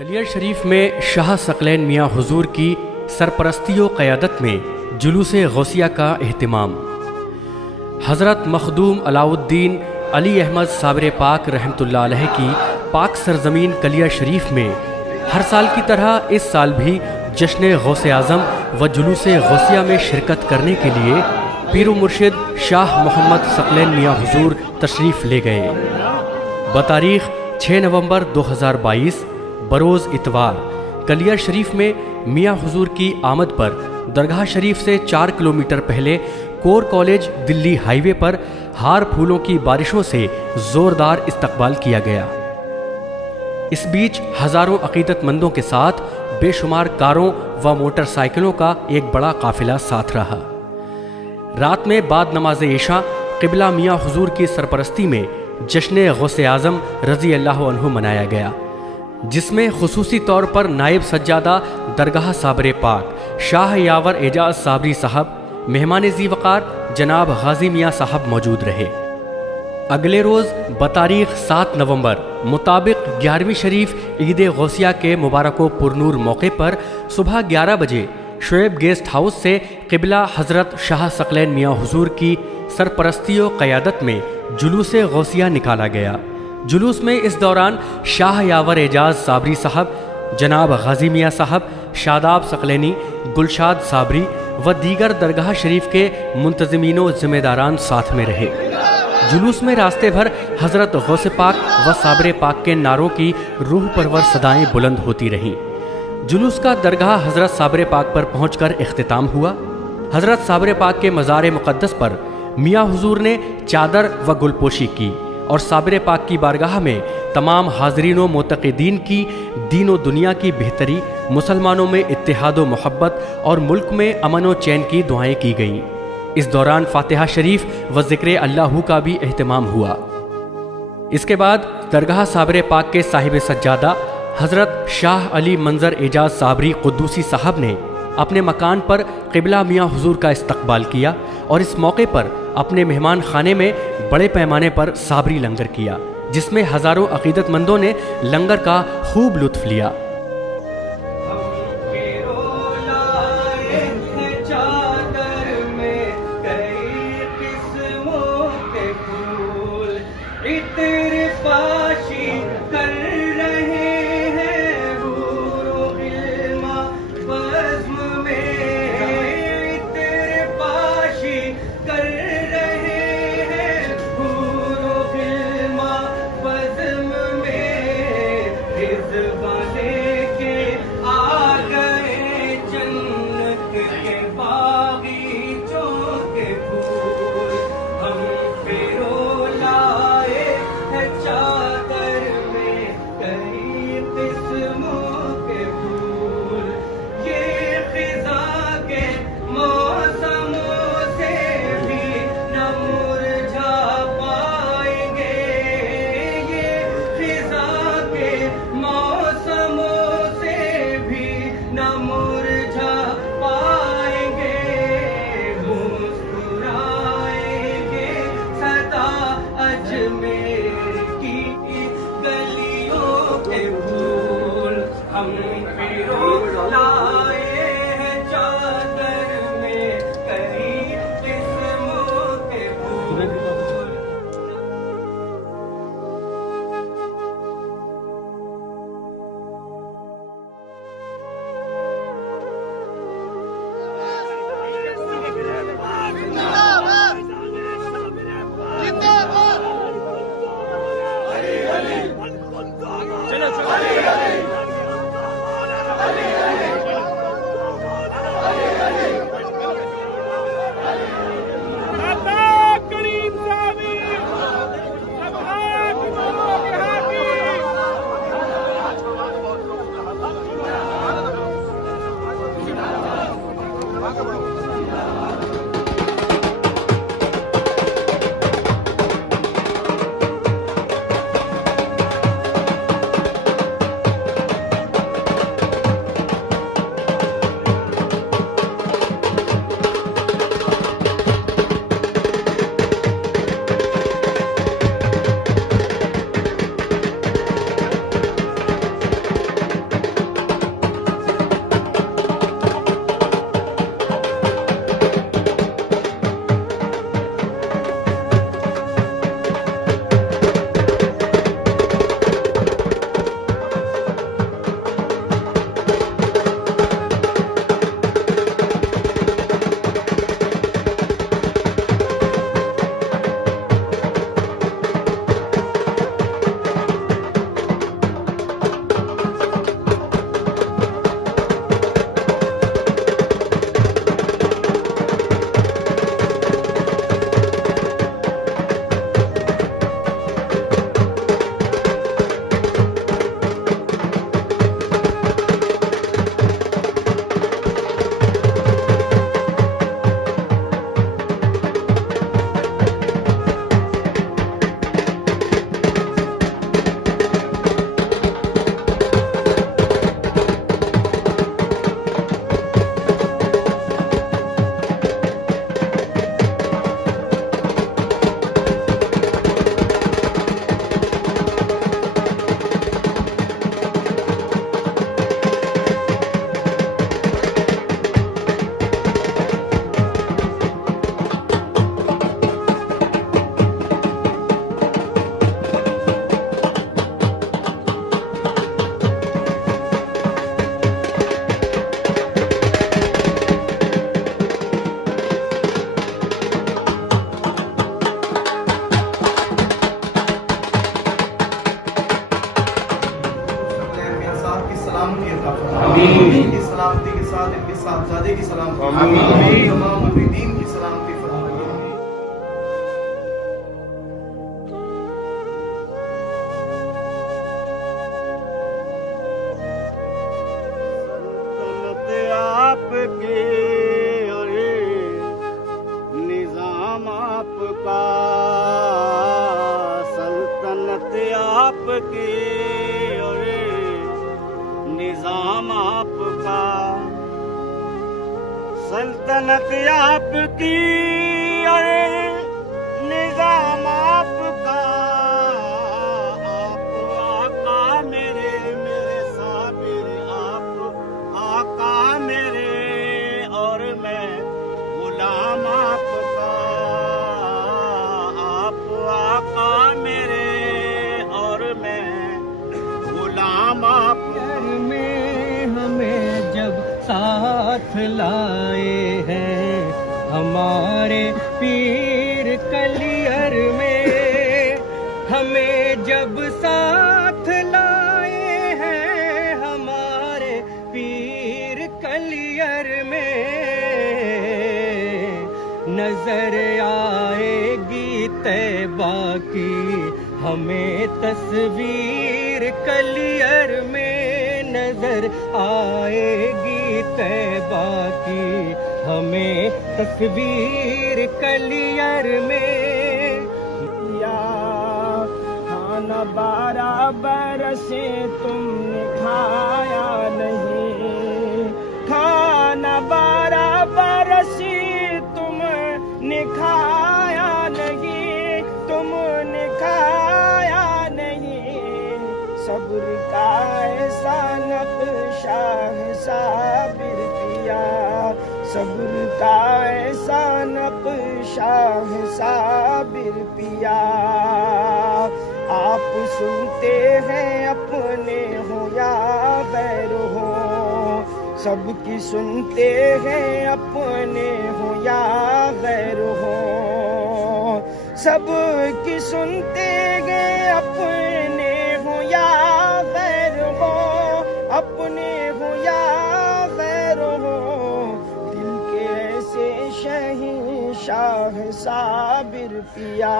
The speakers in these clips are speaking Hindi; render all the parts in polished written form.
कलियर शरीफ में शाह सकलैन मियाँ हुजूर की सरपरस्ती व क़यादत में जुलूस गौसिया का एहतिमाम। हज़रत मखदूम अलाउद्दीन अली अहमद साबिर पाक रहमतुल्लाह अलैह की पाक सरजमीन कलियर शरीफ में हर साल की तरह इस साल भी जश्न गौसे आज़म व जुलूस गौसिया में शिरकत करने के लिए पीर मुर्शिद शाह मोहम्मद सकलैन मियाँ हुजूर तशरीफ़ ले गए। बतारीख़ 6 नवंबर 2022 बरोज़ इतवार कलियर शरीफ में मियाँ हुजूर की आमद पर दरगाह शरीफ से 4 किलोमीटर पहले कोर कॉलेज दिल्ली हाईवे पर हार फूलों की बारिशों से जोरदार इस्तकबाल किया गया। इस बीच हजारों अकीदतमंदों के साथ बेशुमार कारों व मोटरसाइकिलों का एक बड़ा काफिला साथ रहा। रात में बाद नमाज इशा क़िबला मियाँ हुजूर की सरपरस्ती में जश्न गौसे आज़म रज़ी अल्लाह अन्हु मनाया गया, जिसमें खुसूसी तौर पर नायब सज्जादा दरगाह साबिर पाक शाह यावर एजाज साबरी साहब, मेहमान ज़ी वक़ार जनाब गाजी मियाँ साहब मौजूद रहे। अगले रोज़ बतारीख़ 7 नवंबर मुताबिक 11वीं शरीफ ईद गौसिया के मुबारक व पुरनूर मौके पर सुबह 11 बजे शुएब गेस्ट हाउस से क़िबला हज़रत शाह सकलैन मियाँ हुजूर की सरपरस्ती व क़यादत में जुलूस गौसिया निकाला गया। जुलूस में इस दौरान शाह यावर एजाज साबरी साहब, जनाब गाजी मियाँ साहब, शादाब सकलैनी, गुलशाद साबरी व दीगर दरगाह शरीफ के मुंतज़मीनों ज़िम्मेदारान साथ में रहे। जुलूस में रास्ते भर हज़रत गौसे पाक व साबिर पाक के नारों की रूह परवर सदाएं बुलंद होती रहीं। जुलूस का दरगाह हज़रत साबिर पाक पर पहुंचकर इख्तिताम हुआ। हज़रत साबिर पाक के मज़ार मुक़द्दस पर मियाँ हुजूर ने चादर व गुलपोशी की और साबिर पाक की बारगाह में तमाम हाज़रीन व मुतक़िदीन की दीन व दुनिया की बेहतरी, मुसलमानों में इत्तेहाद व मोहब्बत और मुल्क में अमन व चैन की दुआएं की गईं। इस दौरान फातिहा शरीफ व ज़िक्र अल्लाहू का भी एहतमाम हुआ। इसके बाद दरगाह साबिर पाक के साहिब सज्जादा हज़रत शाह अली मंजर एजाज साबरी क़ुद्दूसी साहब ने अपने मकान पर क़िबला मियाँ हुजूर का इस्तकबाल किया और इस मौके पर अपने मेहमान खाने में बड़े पैमाने पर साबरी लंगर किया, जिसमें हज़ारों अकीदतमंदों ने लंगर का खूब लुत्फ़ लिया। सलामती अता फरमाइए, इनकी सलामती के साथ इनके साहबजादे की सलामती, तमाम मुरीदीन की सलामती फरमाइए। आपके अरे निजाम आपका, सल्तनत आपके अरे निजाम आपका, सल्तनत आपकी अरे निजाम आपका। आप आका मेरे मेरे साबिर, आप आका मेरे और मैं गुलाम आपका। आप आका मेरे और मैं गुलाम आपका। में हमें जब साथ लाए हैं हमारे पीर कलियर में, हमें जब साथ लाए हैं हमारे पीर कलियर में, नजर आएगी तैबा की हमें तस्वीर कलियर में, नजर आएगी तैबा की हमें तस्वीर कलियर में। या खाना 12 बरसे तुमने खाया नहीं, खाना 12 बरसे तुमने खाया नहीं, तुमने खाया नहीं। सब्र का ऐसा नक्शा है साबिर पिया, सब्र का ऐसा नक्शा है साबिर पिया। आप सुनते हैं अपने हो या गैर हो, सबकी सुनते हैं अपने हो या गैर हो, सबकी सुनते हैं अपने हो या गैर हो, अपने हो या गैर हो। दिल के ऐसे शहंशाह साबिर पिया,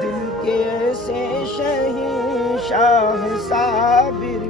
दिल के ऐसे शहंशाह साबिर